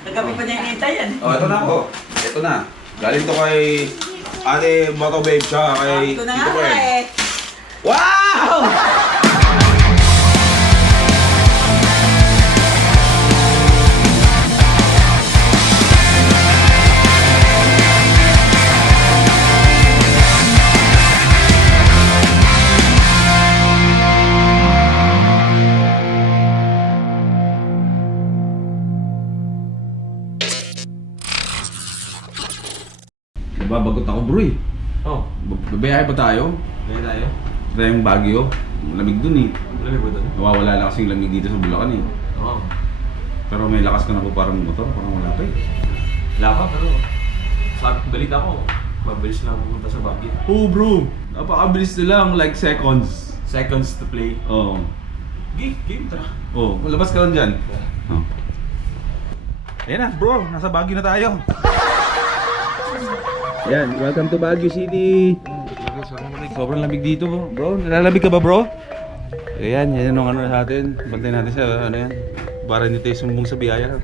Kagabi pa niya hinihintay yan. Oh, ito na ako. Ito na. Galing to kay Ate Moto Babe siya kay Ito na Tito nga Ken. eh. Wow! Babagot ako bro eh. Oh, Babayay ba tayo? gaya tayo. Tayong Baguio. Lamig dun eh. Lamig ba doon? Nawawala lang kasing lamig dito sa Bulacan eh. Oo. Pero may lakas ka na po parang motor, parang wala pa eh. Wala pa, pero sabi, balita ko, mabilis na pumunta sa Baguio. Oh bro, napakabilis na lang, like seconds. Seconds to play. Oo. Game, tara. Oh, labas ka lang dyan. Oh. Ayan na bro, nasa Baguio na tayo. Ayan, welcome to Baguio City. Sobrang lamig dito bro. Nalalamig ka ba bro? Ayan, yan yung ano sa atin. Bantayin natin sa ano yan. Para hindi tayo sumbong sa biyaya.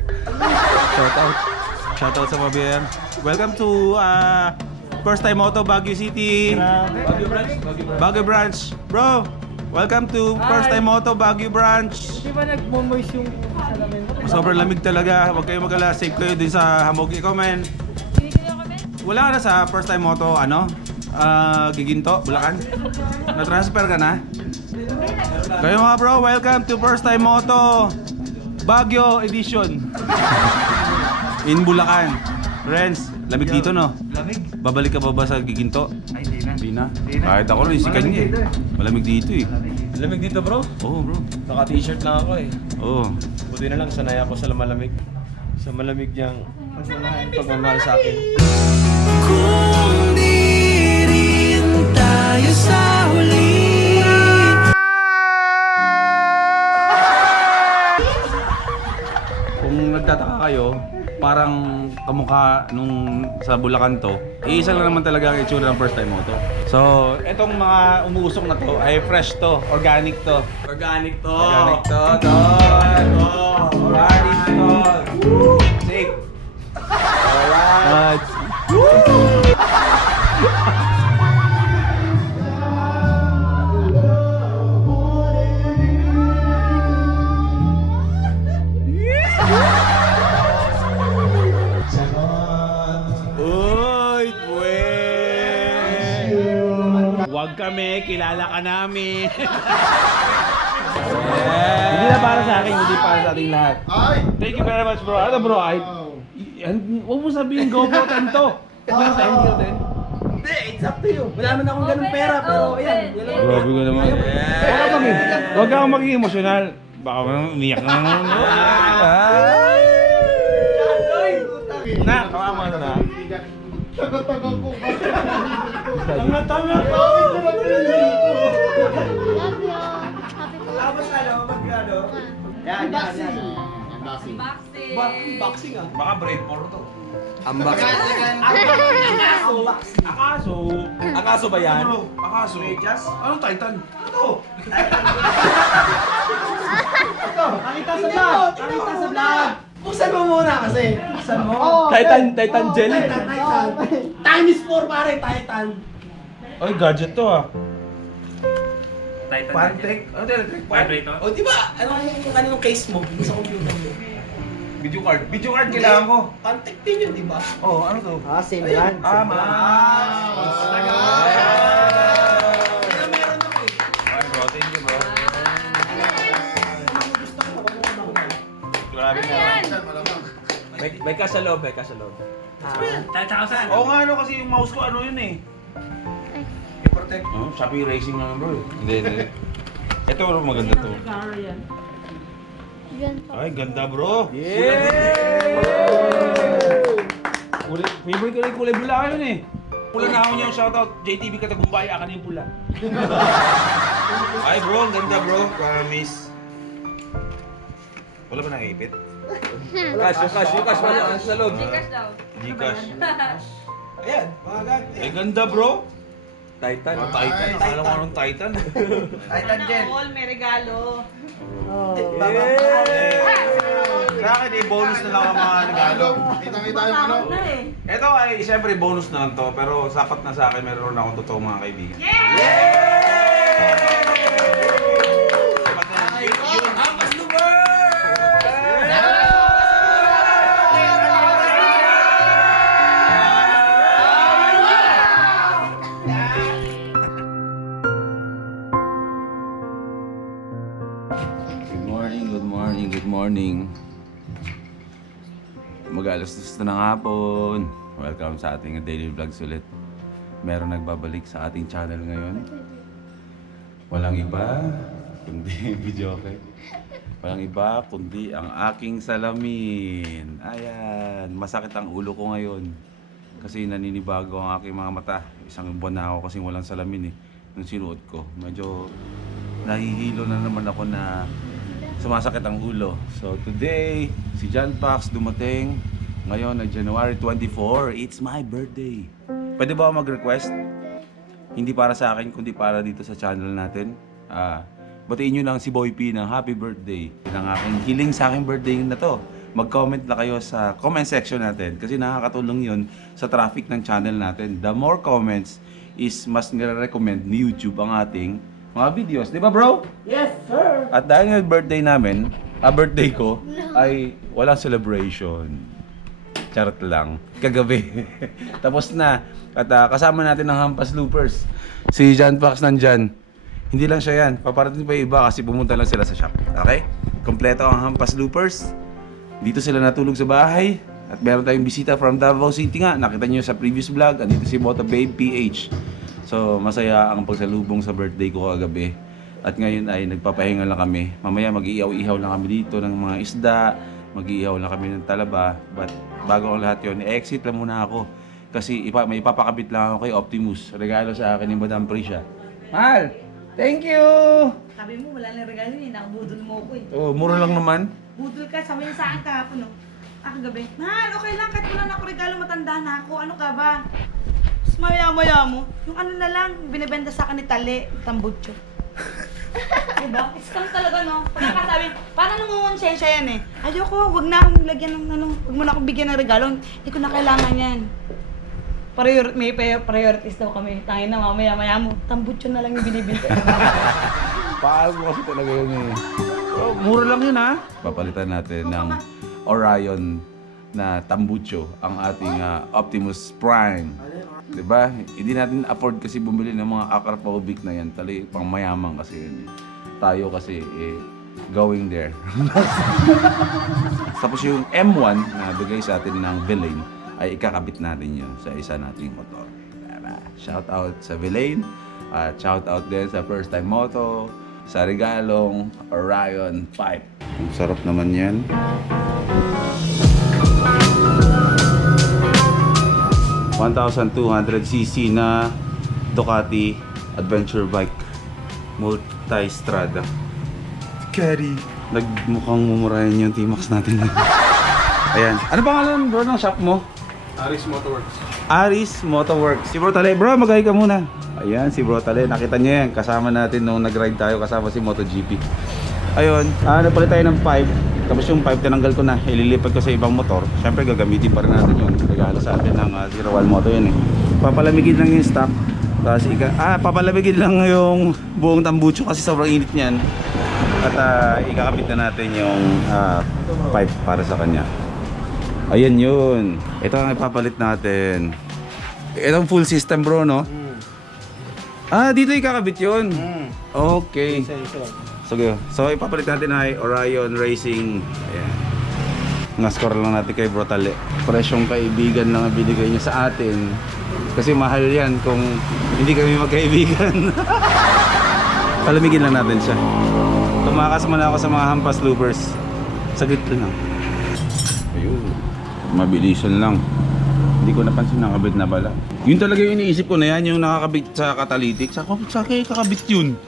Shout out sa mga biyaya. Welcome to First Time Auto Baguio City. Baguio branch. Baguio branch. Bro, welcome to First Time Auto Baguio branch. Di ba nagmo-moist yung salamin mo? Sobrang lamig talaga. Huwag kayong mag-ala. Safe kayo din sa hamog. Ikaw men. Wala ka na sa First Time Auto Giginto, Bulacan? Na-transfer ka na? Kayo mga bro, welcome to First Time Auto Baguio Edition. In Bulacan. Friends, lamig dito no? Lamig? Babalik ka ba sa Giginto? Ay, di na. Hindi na. Hindi na. Kahit ako rin, si Kanya eh. Malamig dito eh. Lamig dito bro. Oo bro. Naka-t-shirt lang ako eh. Oo. Buti na lang, sanay ako sa malamig. Sa malamig niyang pagmamahal sa akin. Kung di rin tayo sa huli. Kung nagtataka kayo, parang kamukha nung sa Bulacan to, iisa lang naman talaga ang itsura ng First Time Auto. So, etong mga umuusok na to ay fresh to, organic to. Organic to! Organic to, tol! Organic to! Woo! Safe! Alright! Uy, pwes! Huwag kami, kilala ka namin. Hindi na para sa akin, hindi para sa ating lahat. Thank you very much bro. Ano bro, huwag mo sabihin GoPro 10 to. Ano 10 yun din? Hindi, it's up to you. Wala naman akong ganung pera, pero ayan. Grabe ko naman. Huwag kang maging emosyonal. Baka umiyak na naman. Na, kawa mo na. Taga-taga ko. Tanga-tanga ko! Tapos ano, mag-ano? Yan, yan, yan. Boxing ah. Baka braid porn to. Unboxing. Akaso ba yan? Ano? Akaso. Ano Titan? Ano? Nakita sa vlog! Nakita sa vlog! Buksan mo muna kasi. Buksan mo. Titan jelly. Titan. Times 4 pare, Titan. Ay, gadget to ah. Titan. Pantek? Ano electric fan? Vibrator. O di ba? Ano yung case mo sa computer mo? Video card. Video card kailangan ko. Pantek din yun, di ba? Oh, ano to? Ah, same yan. Mouse. Meron ako eh. Ay bro, thank you bro. Grabe na. May cash sa loob, may cash sa loob. 10,000. Oo nga ano kasi yung mouse ko ano yun eh. I-protect. Oh, Shopee Racing lang bro. Hindi. Ito bro, maganda to. Ay, ganda bro. Favorite ko na yung kulay bula yun eh. Pula na ako niya yung shoutout. JTV Katagumbay, akin yung pula. Ay bro, ang ganda bro. Promise. Wala ba nakipit? Cash wala sa loob. Gcash. Ayan, mga gag. Ay ganda bro. Titan. Titan. Akala ko anong Titan. Titan Gen. All may regalo. Oh. Baba. Sa akin, bonus na lang ang mga regalo. Kita-kita yung ano. Ito ay, siyempre, bonus na lang to. Pero sapat na sa akin, meron akong totoo mga kaibigan. Good morning. Mag-alas-dos na ng hapon. Welcome sa ating daily vlogs ulit. Meron nagbabalik sa ating channel ngayon. Walang iba, kundi video okay. Walang iba, kundi ang aking salamin. Ayan, masakit ang ulo ko ngayon. Kasi naninibago ang aking mga mata. Isang buwan na ako kasi walang salamin nung sinuot ko. Medyo nahihilo na naman ako na sumasakit ang ulo. So today, si John Pax dumating ngayon na January 24. It's my birthday. Pwede ba ako mag-request? Hindi para sa akin, kundi para dito sa channel natin. Batiin nyo lang si Boy P ng happy birthday. Ang aking hiling sa aking birthday na to. Mag-comment na kayo sa comment section natin kasi nakakatulong yun sa traffic ng channel natin. The more comments is mas nire-recommend ni YouTube ang ating mga videos. Di ba bro? Yes, sir! At dahil nga birthday namin, birthday ko, ay walang celebration. Charot lang. Kagabi. Tapos na. At kasama natin ang Hampas Loopers. Si John Pax nandyan. Hindi lang siya yan. Paparating pa yung iba kasi pumunta lang sila sa shop. Okay? Kompleto ang Hampas Loopers. Dito sila natulog sa bahay. At meron tayong bisita from Davao City nga. Nakita niyo sa previous vlog. Andito si Moto Babe PH. So, masaya ang pagsalubong sa birthday ko kagabi. At ngayon ay nagpapahinga lang kami. Mamaya mag-iihaw-ihaw lang kami dito ng mga isda. Mag-iihaw lang kami ng talaba. But bago ang lahat yun, exit lang muna ako. Kasi may ipapakabit lang ako kay Optimus. Regalo sa akin ni Madam Prisha. Mahal! Thank you! Sabi mo, wala nang regalo eh. Nakabudol mo ko eh. Oh, mura lang naman. Budol ka, sabi niya sa akin kahapon, no? Kagabi. Mahal, okay lang, kahit wala na ako regalo, matanda na ako. Ano ka ba? Tapos maya-maya mo, yung ano na lang, binibenta sa akin ni Tali, tambutso. Diba? Scam talaga, no? Pagkakasabi, parang namumonsensya yan eh. Ayoko, wag na akong lagyan ng ano, wag mo na akong bigyan ng regalo. Hindi ko na kailangan yan. May priorities daw kami. Tangin na mamaya-maya mo, tambutso na lang yung binibenta. Paal mo kasi talaga yun eh. Oh, mura lang yun ha. Papalitan natin ng Orion na tambucho ang ating Optimus Prime. Diba? Hindi natin afford kasi bumili ng mga akrapobic na yan. Tali, pang mayaman kasi yun eh. Tayo kasi going there. Tapos yung M1 na bigay sa atin ng Villain ay ikakabit natin yun sa isa nating motor. Diba? Shout out sa Villain at shout out din sa First Time Moto sa regalong Orion 5. Ang sarap naman yan. $1,200cc na Ducati Adventure Bike Multistrada. Carry. Nagmukhang mumurahin yung T-Max natin. Ayan. Ano pangalan bro ng shop mo? Aris Motorworks. Aris Motorworks. Si Bro Tale. Bro, mag-hi ka muna. Ayan, si Bro Tale. Nakita niyo yan. Kasama natin nung nag-ride tayo kasama si MotoGP. Ayun. Napalit tayo ng 5. Tapos yung 5 tinanggal ko na. Ililipat ko sa ibang motor. Siyempre gagamitin pa rin natin yun. Regalo sa atin ng Zero Wall Moto yun eh. Papalamigin lang yung stock. Tapos papalamigin lang yung buong tambucho kasi sobrang init niyan. At ikakabit na natin yung pipe para sa kanya. Ayan yun. Ito ang ipapalit natin. Itong full system bro, no? Dito ikakabit yun. Okay. Sige. So ipapalit natin ay Orion Racing. Ayan. Nga-score lang natin kay Bro Tale. Presyong kaibigan lang ang binigay niya sa atin. Kasi mahal yan kung hindi kami magkaibigan. Palamigin lang natin siya. Tumakas muna ako sa mga Hampas Loopers. Saglit lang. Ayun. Mabilisan lang. Hindi ko napansin nakabit na pala. Yun talaga yung iniisip ko na yan, yung nakakabit sa catalytic. Sa kaya kakabit yun?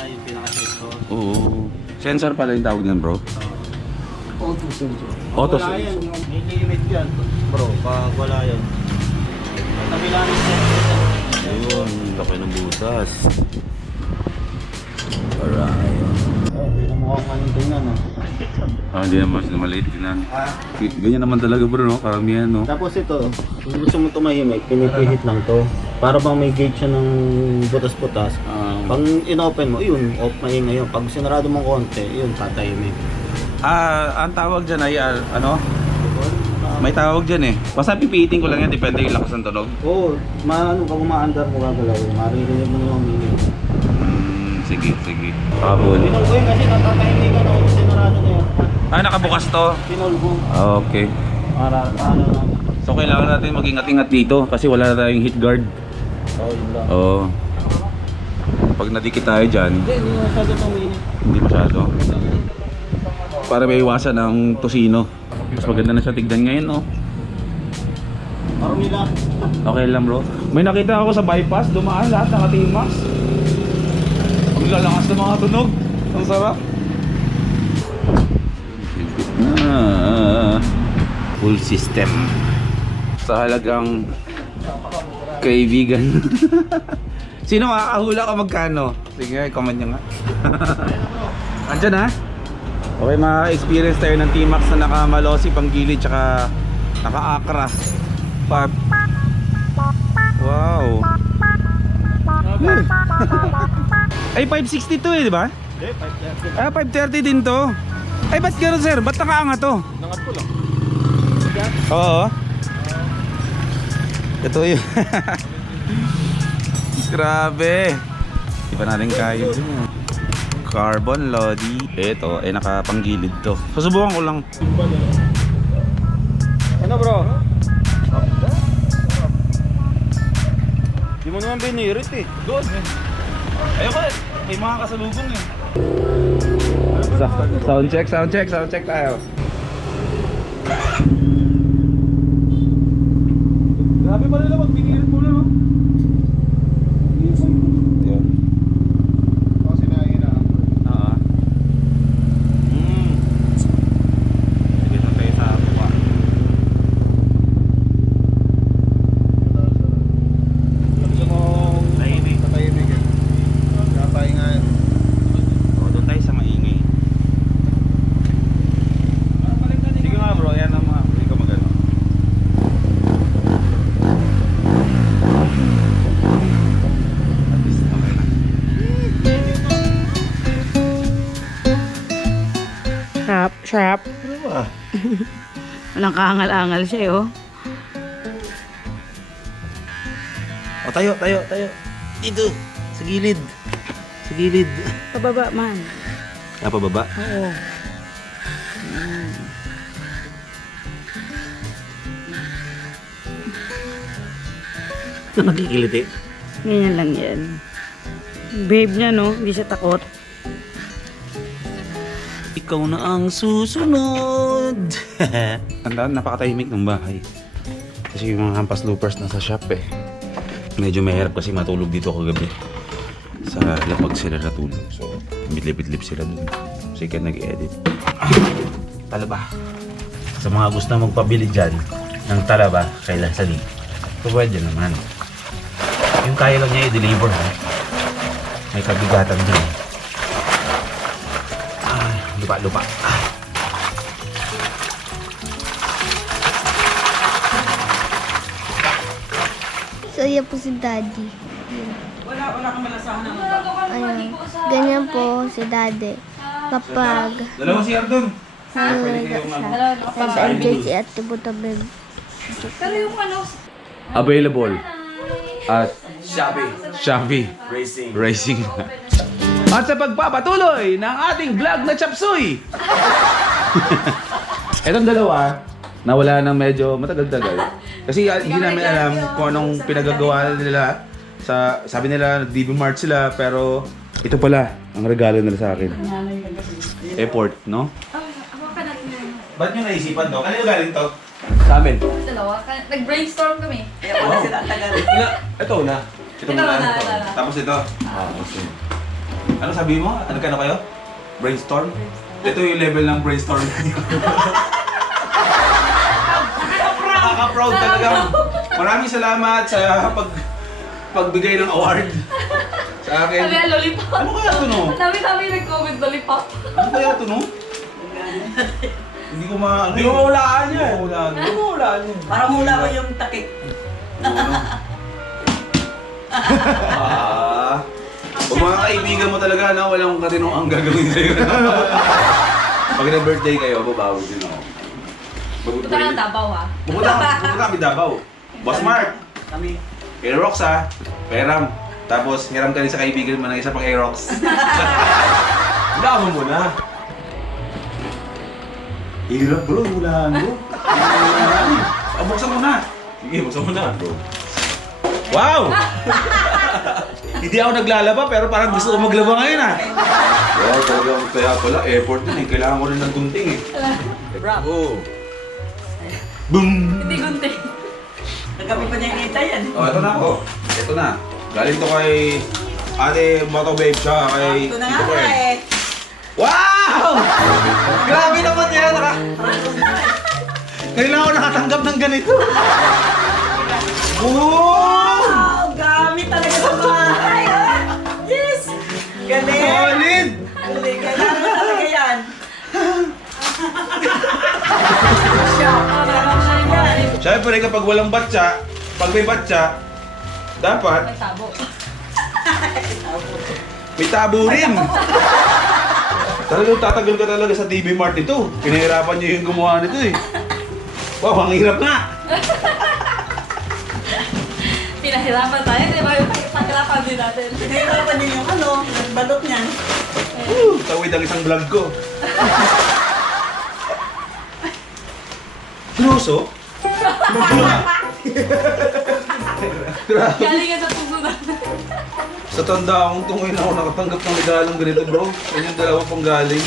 Yung pinaka-sensor. Oo. Sensor pala yung tawag niyan bro? Auto sensor. Auto Wala sensor. yan. May limit yan. Bro, pag wala yan. Kabilang yung sensor. Ayun, laki ng butas. Alright. Hindi na mukhang anong tingnan. Hindi naman sila maliit din. Ganyan naman talaga bro, no? Karamihan, no? Tapos ito, kung gusto mo tumahimik, pinipihit lang to. Para bang may gauge siya ng butas-butas. Pag in-open mo, yun, off maingay yun. Pag sinarado mo konti, yun, tatahimik. Ang tawag dyan ay, ano? May tawag dyan eh. Basta pipihitin ko lang yan, depende yung lakas ng tunog. Oo, maano ka umaandar mo gagalaw, maririnig mo yung meaning. Sige. Kabul. Pinol ko yun kasi natatahimik ka na kung sinarado na yun. Nakabukas to. Pinol ko. Okay. Para paano lang. So kailangan natin mag-ingat-ingat dito kasi wala na tayong hit guard. Oo, yun lang. Oo. Pag nadikit tayo dyan, Hindi masyado tumingin. hindi masyado. Para may iwasan ang tosino. Mas maganda na siya tignan ngayon, no? Parang nila. Okay lang, bro. May nakita ako sa bypass, dumaan lahat ng T-Max. Ang lalakas ng mga tunog. Ang sarap. Full system. Sa halagang kaibigan. Sino makakahula ka magkano? Sige, comment nyo nga. Andyan ha? Okay, ma-experience tayo ng T-Max na naka-Malossi, Panggilid, tsaka naka-Acra. Wow. Ay, 562 eh, di ba? Hindi, 530. 530 din to. Ay, ba't gano'n sir? Ba't nakaangat to? Nangat ko lang. Oo. Ito yun. Grabe. Di ba natin kaya yun? Carbon Lodi. Ito, ay nakapanggilid to. Susubukan ko lang. Ano bro? Di mo naman binirit eh. Good. Ayoko eh. May mga kasalubong eh. Sound check tayo. Grabe pa nila pag binirit mo na, no? Yun. Kasi na. Oo. Sige, doon tayo sa buka. Gusto mo Tahimik. matahimik eh. Kapahingan. Oo, doon tayo sa maingay. Sige nga bro, yan ang mga. Hindi ko magano. At least okay na. Sharp. Walang kaangal-angal siya, oh. O, tayo. Dito, sa gilid. Pababa man. Pababa. Oo. Nakikiliti. Ganyan lang yan. Babe niya, no? Hindi siya takot. Ikaw na ang susunod. Tandaan, napakatahimik ng bahay. Kasi yung mga hampas loopers nasa shop eh. Medyo mahirap kasi matulog dito kagabi. Sa lapag sila natulog. So, midlip-idlip sila dun. Kasi kaya nag-edit. Talaba. Sa mga gusto magpabili dyan ng talaba kay Lasali, pwede naman. Yung kaya lang niya i-deliver ha. May kabigatan din. Lupa. So, yan po si Daddy. Wala kang malasahan ng Ayun. Ganyan po si Daddy. Kapag Dalawa si Ardon. nag-enjoy si Ate Butabel. Pero yung ano, Available at Shopee Racing. At sa pagpapatuloy ng ating vlog na Chapsuy. Etong dalawa, nawala ng medyo matagal-tagal. Kasi hindi namin alam kung anong pinagagawa nila. Sabi nila, DB Mart sila, pero ito pala ang regalo nila sa akin. Effort, no? Ba't nyo naisipan to? Kanino galing to? Sa amin. Dalawa, nag-brainstorm kami. Ito na. Ito muna. Tapos ito. Ano sabi mo? Ano kayo? Brainstorm? Ito yung level ng brainstorm. Nakaka-proud talaga. Maraming salamat sa pagbigay ng award sa akin. Sabi, lollipop. Ano kaya ito no? Dami-dami nag-comment lollipop. Ano kaya ito no? Hindi ko ma... Hindi mo mahulaan yan. Mahulaan. Hindi mo mahulaan yan. Parang hula ko yung takik. Kung mga kaibigan mo talaga na walang katinong ang gagawin sa'yo. Pag na-birthday kayo, babawi din ako. Punta ka ng Davao ha. Pupunta kami Davao. Boss Mark, Kami. Aerox ha. Peram. Tapos hiram ka rin sa kaibigan mo ng isa pang Aerox. Hulaan mo muna. Hirap bro, hulaan bro. Buksan mo na. Sige, buksan mo na, bro. Wow! Hindi ako naglalaba pero parang gusto ko maglaba ngayon ah. Wow, talagang kaya pala effort din eh. Kailangan ko rin ng gunting eh. Oh. Boom! Hindi gunti. Nagabi pa niya yung kita yan. Oh, ito na ako. Ito na. Galing to kay Ate Moto Babe siya kay Ito na Tito nga Ken. eh. Wow! Grabe naman yan! Kailangan ko nakatanggap ng ganito. Oh! Wow! Gamit talaga sa bahay. ah. Yes! Galing! Solid! Galing! Kailangan mo talaga yan. Siyempre kapag walang batsa, pag may batsa, dapat May tabo. may tabo rin. Talagang tatagal ka talaga sa TV Mart ito. Pinahirapan niyo yung gumawa nito eh. Wow, ang hirap nga. Pinahirapan tayo, di ba? Yung pahirapan din natin. Pinahirapan din yung nagbalot niyan. Tawid ang isang vlog ko. Seryoso? Grabe. Galing ka sa puso natin. Sa tanda akong tungoy na ako nakatanggap ng regalong ganito bro. Yan yung dalawa pang galing.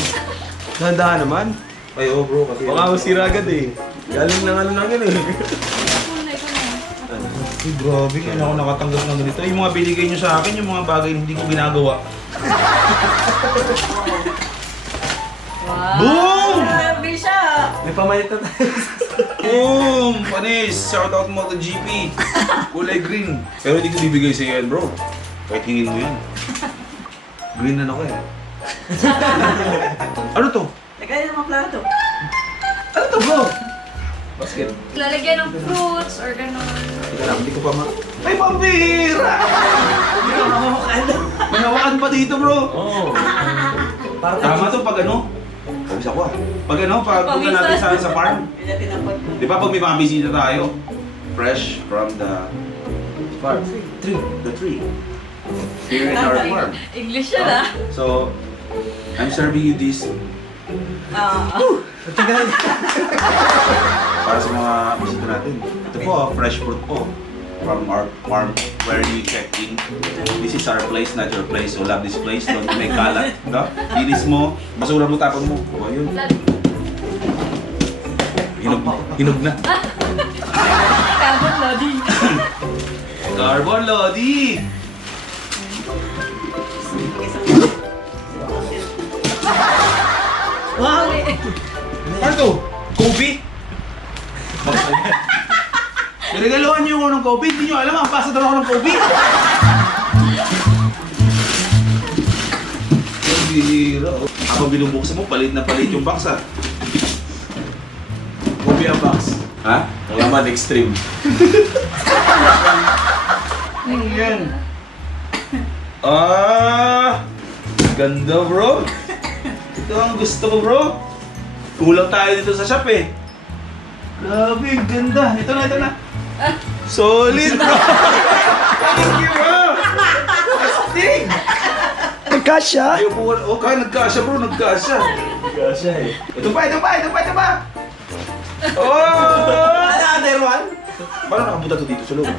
Dahan-dahan naman. Ay oh bro, kasi... Baka masira agad eh. Galing ng ano lang yun eh. Ikaw na. Ay, grabe, kaya ako nakatanggap ng ganito. Yung mga binigay nyo sa akin, yung mga bagay na hindi ko ginagawa. Wow. Boom! Grabe siya! May pamalit na tayo. Boom! Panis! Shout out MotoGP! Kulay green. Pero hindi ko bibigay sa yan, bro. Kahit hingin mo yan. Green na ako eh. Ano to? Lagay ng mga plato. Ano to, bro? Basket. Lalagyan ng fruits or gano'n. Teka lang, hindi ko pa Ay, pambihira! May hawakan pa dito, bro. Oo. Tama to pag ano? Pabis ako ah. Pag ano, pag punta natin sa farm. Kaya tinapot ko. Di ba pag may mga bisita tayo, fresh from the farm. The tree. Here in our farm. English yan ah. So, I'm serving you this para sa mga bisita natin. Ito po, fresh fruit po. From our farm where you check in. This is our place, not your place. So love this place. Don't make kalat. No? Linis mo, basura mo, tapon mo. O, yun. Hinog na. Carbon loading. Carbon Lodi! Wow! Ano to? Kobe? Niregaluhan niyo ako ng Kobe? Hindi niyo alam, ang pasador ako ng Kobe! Ang bihira. Habang binubuksan mo, palit na palit yung box ha. Kobe ang box. Ha? Laman extreme. Yan. Ah! Ganda bro! Ito ang gusto ko bro! Kulang tayo dito sa shop eh. Grabe, ganda. Ito na. Solid bro! Thank you bro! Astig! Nagkasya? Ayaw po, oh kaya nagkasya bro, nagkasya. Kasya eh. Ito pa! Oh! Another one? Paano nakapunta to dito sa loob?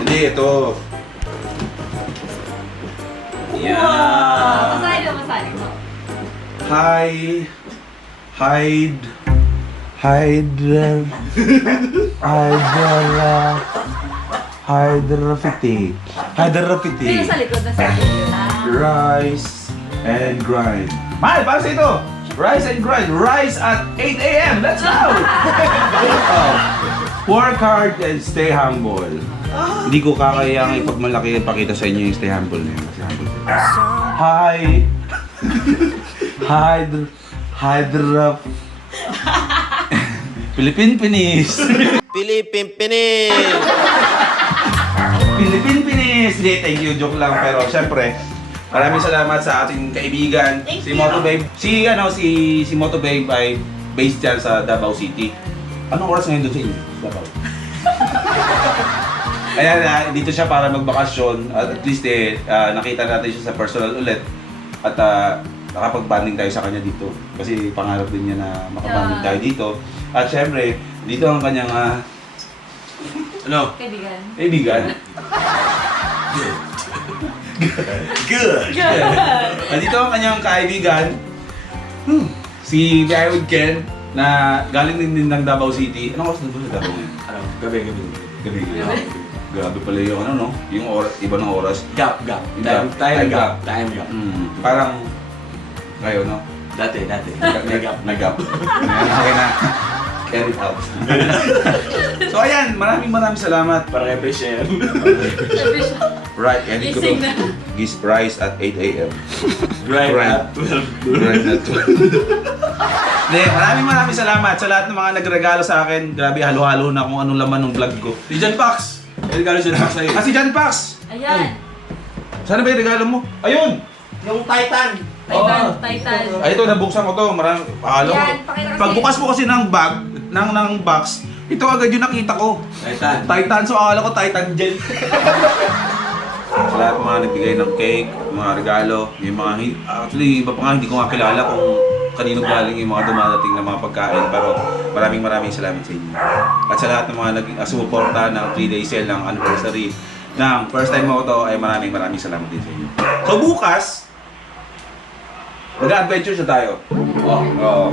Hindi, ito. Yan. Masahin mo. Hindi sa likod na sa likod. Rice and grind. Mahal, para sa ito. Rice and grind. Rise at 8 a.m. Let's go! Oh. Work hard and stay humble. Hindi ko kakayang ipagmalaki at pakita sa inyo yung stay humble na yun. Stay humble. Hydra. Philippine Pinis. Philippine Pinis! Philippine Pinis. Hindi, thank you. Joke lang. Pero syempre, maraming salamat sa ating kaibigan, si Moto Babe. Si Moto Babe ay based dyan sa Davao City. Anong oras ngayon doon sa inyo? Davao. Ayan, dito siya para magbakasyon. At least nakita natin siya sa personal ulit. At nakapag-banding tayo sa kanya dito. Kasi pangarap din niya na makabanding tayo dito. At syempre, dito ang kanyang Kaibigan. kaibigan. Good. Dito ang kanyang kaibigan. Si Biawid Ken na galing din ng Davao City. Anong oras na doon sa Davao ngayon? Gabi. Gabi. Grabe pala yung ano no? Yung oras, iba ng oras. Gap. Time gap. Parang kayo no? Dati. Nag-gap. Okay na. Carry it out. So ayan, maraming salamat. Para kay Brescia. Right, edit ko Gising to. na. Gis Rise at 8 a.m. Grind Grind. at 12. Right na to. Hindi, maraming salamat sa lahat ng mga nagregalo sa akin. Grabe, halo-halo na kung anong laman ng vlog ko. Si John Pax! May regalo siya sa'yo. Si John Pax! Ayan. Sana ba yung regalo mo? Ayun! Yung Titan. Titan. Ay, ito, nabuksan ko to. Marami, halo ko. Yan, pakita kasi. Pagbukas mo kasi ng bag, ng box, ito agad yung nakita ko. Titan, so akala ko Titan gel. Sa lahat mga nagbigay ng cake, mga regalo, yung mga, actually, iba pa nga hindi ko nga kilala kung kanino galing yung mga dumadating na mga pagkain, pero maraming salamat sa inyo. At sa lahat ng mga sumuporta ng 3-day sale ng anniversary ng First Time Moto ay maraming salamat din sa inyo. So bukas, mag-adventure siya tayo. Oo.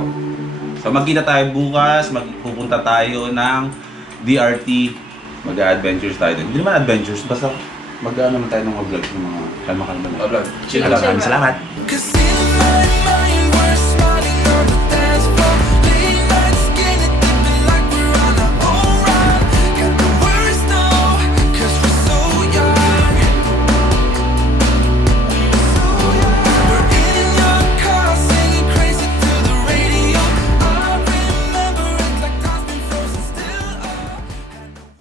So magkita tayo bukas, pupunta tayo ng DRT, mag-adventures tayo din. Hindi naman adventures, basta mag-ano naman tayo ng vlog ng mga kalma-kalma na. Vlog. Chill lang. Maraming salamat. Cause in